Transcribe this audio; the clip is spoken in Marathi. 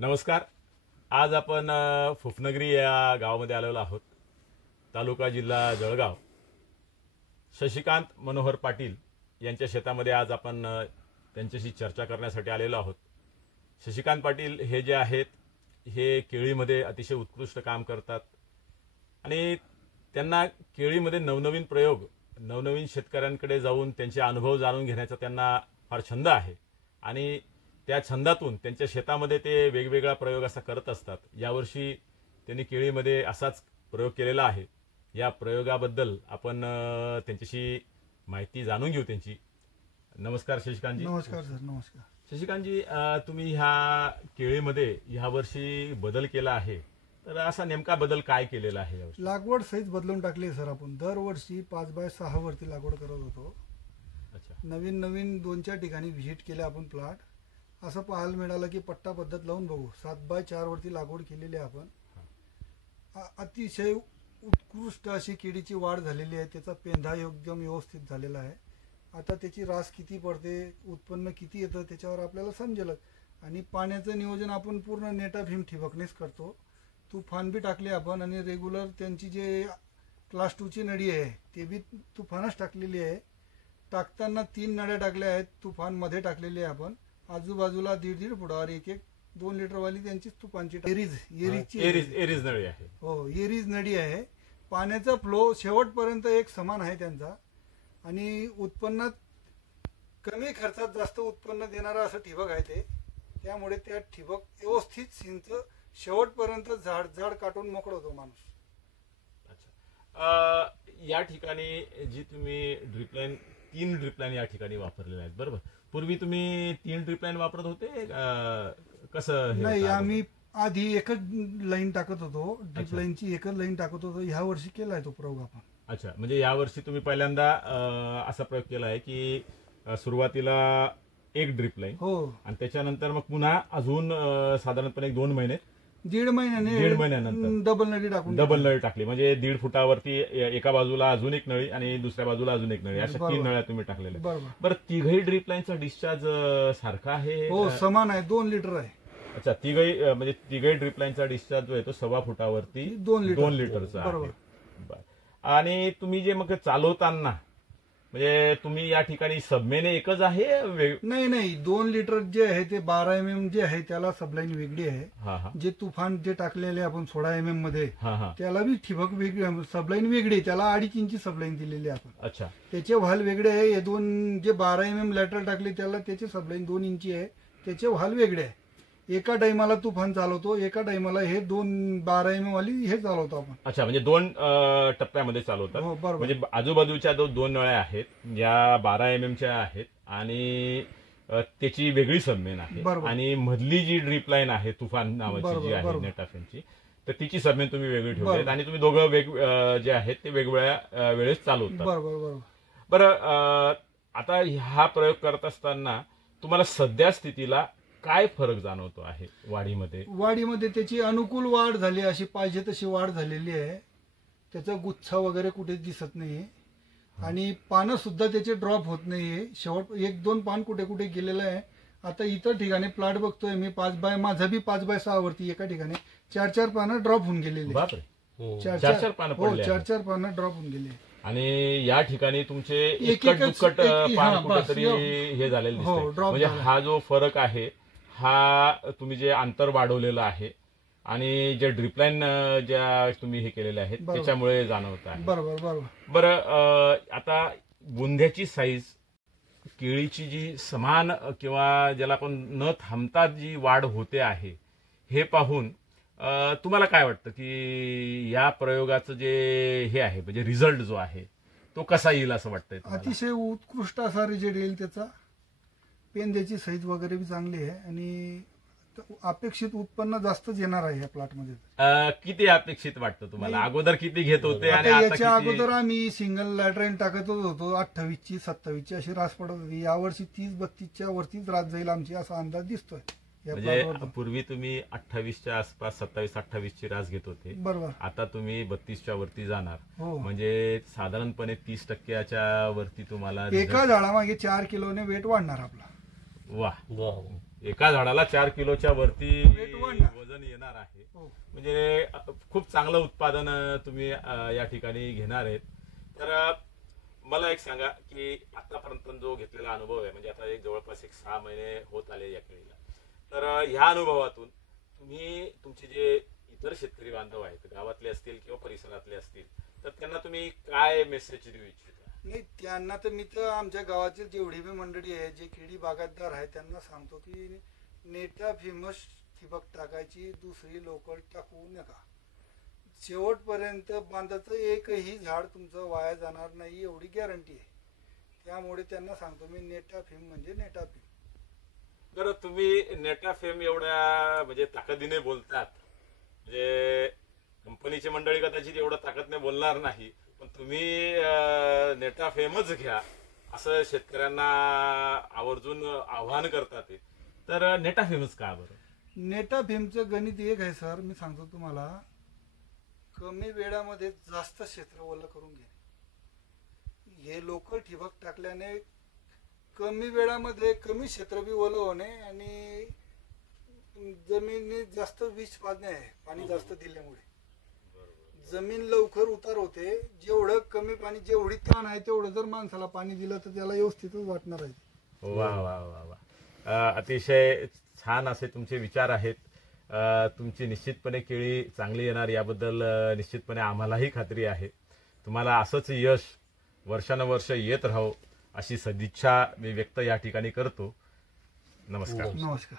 नमस्कार. आज आपण फुफनगरी या गावामध्ये आलेलो आहोत. तालुका जिल्हा जळगाव. शशिकांत मनोहर पाटील यांच्या शेतामध्ये आज आपण त्यांच्याशी चर्चा करण्यासाठी आलेलो आहोत. शशिकांत पाटील हे जे आहेत हे केळीमध्ये अतिशय उत्कृष्ट काम करतात आणि त्यांना केळीमध्ये नवनवीन प्रयोग, नवनवीन शेतकऱ्यांकडे जाऊन त्यांचे अनुभव जाणून घेण्याचा त्यांना फार छंद आहे आणि त्या छंदातून त्यांच्या शेतामध्ये ते वेगवेगळा प्रयोग असा करत असतात. यावर्षी त्यांनी केळीमध्ये असाच प्रयोग केलेला आहे. या प्रयोगाबद्दल आपण त्यांच्याशी माहिती जाणून घेऊ त्यांची. नमस्कार शशिकांतजी. नमस्कार सर. नमस्कार शशिकांतजी, तुम्ही ह्या केळीमध्ये ह्यावर्षी बदल केला आहे, तर असा नेमका बदल काय केलेला आहे यावर्षी? लागवड सहित बदलून टाकली सर. आपण दरवर्षी 5x6 वरती लागवड करत होतो. अच्छा. नवीन नवीन 2-4 ठिकाणी व्हिजिट केले आपण प्लॉट. असं पाहायला मिळालं की पट्टा पद्धत लावून बघू 7x4 वरती लागवड केलेली आहे आपण. अतिशय उत्कृष्ट अशी केळीची वाढ झालेली आहे. त्याचा पेंधा एकदम व्यवस्थित झालेला आहे. आता त्याची रास किती पडते, उत्पन्न किती येतं त्याच्यावर आपल्याला समजेल. आणि पाण्याचं नियोजन आपण पूर्ण नेटा भीम ठिबकनेच करतो. तुफान बी टाकले आपण आणि रेग्युलर त्यांची जे क्लास 2ची नळी आहे ते बी तुफानच टाकलेली आहे. टाकताना 3 नळ्या टाकल्या आहेत. तुफान मध्ये टाकलेली आहे आपण. आजूबाजूला 1.5 फुटावर 1-2 लिटरवाली त्यांची तुफानची एरीज नळी आहे. हो, एरीज नळी आहे. पाण्याचा फ्लो शेवटपर्यंत एक समान आहे त्यांचा आणि उत्पन्नात कमी खर्चात जास्त उत्पन्न देणारा असं ठिबक आहे ते. त्यामुळे त्या ठिबक व्यवस्थित सिंच शेवटपर्यंत झाड काटून मोकळं होतो माणूस. अच्छा. या ठिकाणी जी तुम्ही ड्रिपलाईन 3 ड्रिपलाईन या ठिकाणी वापरलेल्या आहेत, बरोबर? पूर्वी तुम्ही 3 ड्रिपलाईन वापरत होते कसं? नाही, आम्ही आधी एकच लाईन टाकत होतो. ड्रिपलाईनची एकच लाईन टाकत होतो. ह्या वर्षी केलाय तो प्रयोग आपण. अच्छा, म्हणजे यावर्षी तुम्ही पहिल्यांदा असा प्रयोग केला आहे की सुरुवातीला एक ड्रिपलाईन, हो, आणि त्याच्यानंतर मग पुन्हा अजून साधारणपणे 2 महिने 1.5 महिन्यानंतर डबल नळी टाकली. म्हणजे 1.5 फुटावरती एका बाजूला अजून एक नळी आणि दुसऱ्या बाजूला अजून एक नळी, अशा 3 नळ्या तुम्ही टाकलेल्या. बरं, तिघही ड्रिपलाईनचा डिस्चार्ज सारखा आहे? हो, समान आहे. 2 लिटर आहे. अच्छा, म्हणजे तिघही ड्रिपलाईनचा डिस्चार्ज जो आहे तो 1.25 फुटावरती 2 लिटरचा आहे. बरं. आणि तुम्ही जे मग चालवताना म्हणजे तुम्ही या ठिकाणी सबमेने एकच आहे? नाही, 2 लिटर जे आहे ते 12 mm जे आहे त्याला सबलाईन वेगळी आहे. जे तुफान जे टाकलेले आपण 16 mm मध्ये त्याला बी ठिबक वेगळी, सबलाईन वेगळी. त्याला 2.5 इंची सबलाईन दिलेली आपण. अच्छा. त्याचे व्हाल वेगळे आहे. हे 2 जे 12 mm लॅटर टाकले त्याला त्याचे सबलाईन 2 इंची आहे. त्याचे व्हाल वेगळे आहे. एका टाइमाला तुफान चालवतो, एका टाइमाला हे 12 mm वाली हे चालवतो आपण. अच्छा, म्हणजे 2 टप्प्यामध्ये चालवतात. हो, बरोबर. म्हणजे आजूबाजूच्या 2 नळ्या आहेत ज्या 12 mm च्या आहेत आणि त्याची वेगळी सबमेन आहे. आणि मधली जी ड्रीप लाईन आहे तुफान नावाची जी आहे नेटाफेनची, तर तिची सबमेन तुम्ही वेगळी ठेवली आणि तुम्ही दोघं जे आहेत ते वेगवेगळ्या वेळेस चालवतात. बरोबर. बरं, आता हा प्रयोग करत असताना तुम्हाला सध्या स्थितीला काय फरक जाणवतो आहे वाढीमध्ये? त्याची अनुकूल वाढ झाली, अशी पाहिजे तशी वाढ झालेली आहे. त्याचा गुच्छा वगैरे कुठे दिसत नाहीये आणि पानं सुद्धा त्याचे ड्रॉप होत नाहीये. शेवट 1-2 पान कुठे कुठे गेलेलं आहे. आता इतर ठिकाणी प्लॉट बघतोय मी माझा बी 5x6 वरती एका ठिकाणी 4-4 पानं ड्रॉप होऊन गेलेली. 4-4 पानं ड्रॉप होऊन गेले. आणि या ठिकाणी तुमचे एकट दुक्कट पान कुठेतरी हे झालेलं दिसतंय. म्हणजे हा जो फरक आहे हा तुम्ही जे अंतर वाढवलेलं आहे आणि जे ड्रिपलाईन ज्या तुम्ही हे केलेले आहेत त्याच्यामुळे जाणवत आहे. बरं, आता बुंध्याची साईज, केळीची जी समान किंवा ज्याला आपण न थांबता जी वाढ होते आहे हे पाहून तुम्हाला काय वाटतं की या प्रयोगाचं जे हे आहे म्हणजे रिझल्ट जो आहे तो कसा येईल असं वाटतंय? अतिशय उत्कृष्ट असा रिझल्ट येईल त्याचा. पेंद्याची साईज वगैरे बी चांगली आहे आणि अपेक्षित उत्पन्न जास्तच येणार आहे या प्लॉटमध्ये. किती अपेक्षित वाटतं तुम्हाला? अगोदर किती घेत होते? आणि याच्या अगोदर आम्ही सिंगल लॅटराईन टाकत होतो. 28ची 27ची अशी रास पडत होती. यावर्षी 30-32च्या वरतीच रास जाईल आमची असा अंदाज दिसतोय. म्हणजे पूर्वी तुम्ही 28च्या आसपास 27-28ची रास घेत होते, बरोबर. आता तुम्ही 32च्या वरती जाणार. म्हणजे साधारणपणे 30% वरती तुम्हाला एका झाडामागे 4 किलोने वेट वाढणार आपला. वा, वा. एका झाडाला 4 किलोच्या वरती Weight वाढणार. वजन येणार आहे. हो. म्हणजे खूप चांगलं उत्पादन तुम्ही या ठिकाणी घेणार आहेत. तर मला एक सांगा की आतापर्यंत जो घेतलेला अनुभव आहे, म्हणजे आता एक जवळपास 6 महिने होत आले या केळीला, तर ह्या अनुभवातून तुम्ही तुमचे जे इतर शेतकरी बांधव आहेत, गावातले असतील किंवा परिसरातले असतील, तर त्यांना तुम्ही काय मेसेज देऊ इच्छिता? नाही, त्यांना तर मी तर आमच्या गावातील जेवढी बी मंडळी आहे, जे केळी बागायतदार आहे, त्यांना सांगतो की नेटा फेमस ठिबक टाकायची, दुसरी लोकल टाकू नका. शेवटपर्यंत बांधाचं एकही झाड तुमचं वाया जाणार नाही एवढी गॅरंटी आहे. त्यामुळे त्यांना सांगतो मी नेटा फेम म्हणजे नेटा फेम. बरं, तुम्ही नेटाफेम एवढ्या म्हणजे ताकदीने बोलतात, म्हणजे कंपनीची मंडळी कदाचित एवढं ताकदने बोलणार नाही, पण तुम्ही नेटाफेमच घ्या असं शेतकऱ्यांना आवर्जून आव्हान करतात ते. तर नेटाफेमच का बरं? नेटा फेमचं गणित एक आहे सर, मी सांगतो तुम्हाला. कमी वेळामध्ये जास्त क्षेत्र ओलं करून घेणे. हे लोकल ठिबक टाकल्याने कमी वेळामध्ये कमी क्षेत्र बी ओलं होणे आणि जमिनीत जास्त विष पाजणे आहे. पाणी जास्त दिल्यामुळे जमीन लवकर उतार होते. जेवढं कमी पाणी, जेवढी ताण आहे तेवढं जर माणसाला पाणी दिलं तर त्याला व्यवस्थितच वाटणार आहे. वा वा वा वा, अतिशय छान असे तुमचे विचार आहेत. तुमची निश्चितपणे केळी चांगली येणार याबद्दल निश्चितपणे आम्हालाही खात्री आहे. तुम्हाला असंच यश वर्षानुवर्ष येत राहो अशी सदिच्छा मी व्यक्त या ठिकाणी करतो. नमस्कार. नमस्कार.